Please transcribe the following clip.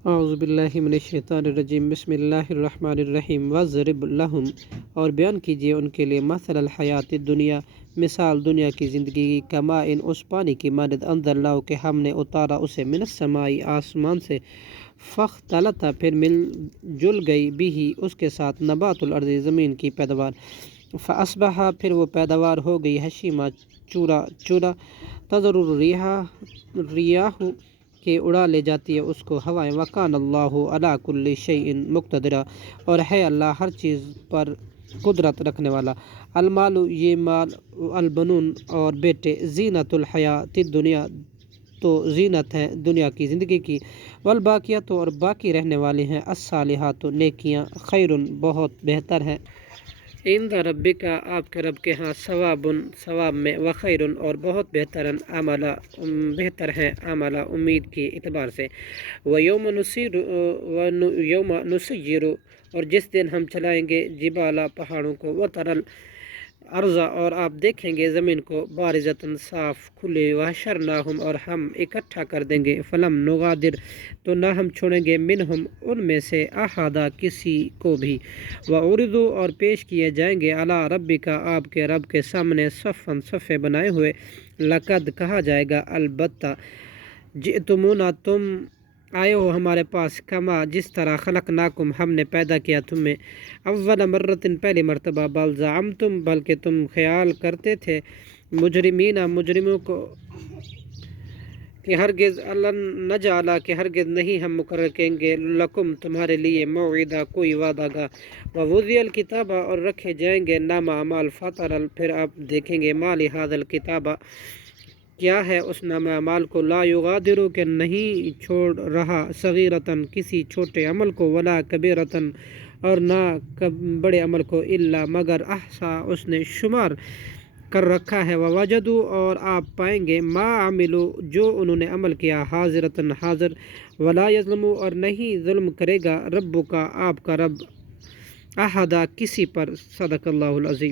اعوذ باللہ من الشیطان الرجیم بسم اللہ الرحمن الرحیم وَاضْرِبْ لَهُمْ اور بیان کیجیے ان کے لیے مثل الحیات دنیا مثال دنیا کی زندگی کی کماء اس پانی کی مانند انزلناہ کہ ہم نے اتارا اسے من السماء آسمان سے فاختلط پھر مل جل گئی بھی اس کے ساتھ نبات الارض زمین کی پیداوار فاصبح پھر وہ پیداوار ہو گئی ہشیمہ چورا چورا تذر الریاح کہ اڑا لے جاتی ہے اس کو ہوائیں وکان اللہ علی کل شیء مقتدرا اور ہے اللہ ہر چیز پر قدرت رکھنے والا المال یہ مال البنون اور بیٹے زینت الحیات الدنیا تو زینت ہے دنیا کی زندگی کی والباقیات اور باقی رہنے والے ہیں الصالحات نیکیاں خیر بہت بہتر ہیں عند ربک آپ کے رب کے ہاں ثواب میں وخیر اور بہت بہتر ہے عملہ امید کے اعتبار سے ویوم نسیر اور جس دن ہم چلائیں گے جبالا پہاڑوں کو وترل ارضا اور آپ دیکھیں گے زمین کو بارزتاً صاف کھلے وحشرناہم اور ہم اکٹھا کر دیں گے فلم نغادر تو نہ ہم چھوڑیں گے منہم ان میں سے احدا کسی کو بھی وعرضوا اور پیش کیے جائیں گے علی ربک آپ کے رب کے سامنے صفاً صفے بنائے ہوئے لقد کہا جائے گا البتہ جئتمونا تم آئے ہو ہمارے پاس کما جس طرح خلقناکم ہم نے پیدا کیا تمہیں اول مرتن پہلی مرتبہ بل زعمتم بلکہ تم خیال کرتے تھے مجرموں کو کہ ہرگز اللہ نجعل کہ ہرگز نہیں ہم مقرر کریں گے لکم تمہارے لیے موعدہ کوئی وعدہ گاہ ووضع الکتاب اور رکھے جائیں گے نامہ اعمال فترل پھر آپ دیکھیں گے مال ھذا الکتاب کیا ہے اس نامہ اعمال کو لا یغادر کہ نہیں چھوڑ رہا صغیرتاً کسی چھوٹے عمل کو ولا کبیرتاً اور نہ بڑے عمل کو الا مگر احصا اس نے شمار کر رکھا ہے ووجدوا اور آپ پائیں گے ما عملوا جو انہوں نے عمل کیا حاضرتاً حاضر ولا یظلم اور نہیں ظلم کرے گا ربک آپ کا رب احدا کسی پر صدق اللہ العظیم.